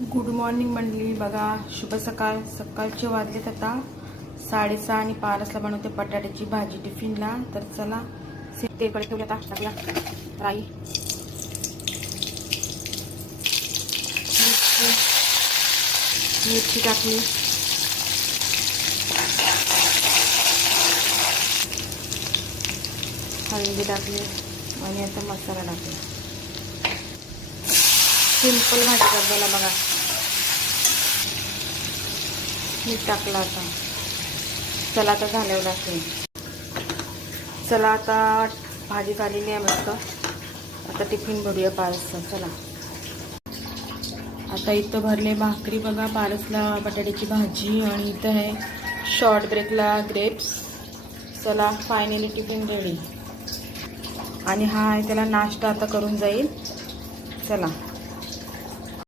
Good morning मंडळी. बघा, शुभ सकाळ. सकाळचे वाजलेत आता 6:30 आणि पारसला बनवते बटाट्याची भाजी टिफिनला. तर चला तेलकडे ठेवले. आता टाकूया राई, मिरची टाकली, हळदी टाकली आणि आता मसाला टाकला. सिंपल भाजी करताना बघा. मीठ टाकलं आता. चला आता झाल्यावर टाकते. चला आता भाजी झालेली आहे मस्त. आता टिफिन भरूया पारसचा. चला आता इथं भरले भाकरी बघा. पारसला बटाट्याची भाजी आणि इथं आहे शॉर्ट ब्रेकला ग्रेप्स. चला फायनली टिफिन रेडी. आणि हा आहे त्याला नाश्ता आता करून जाईल. चला.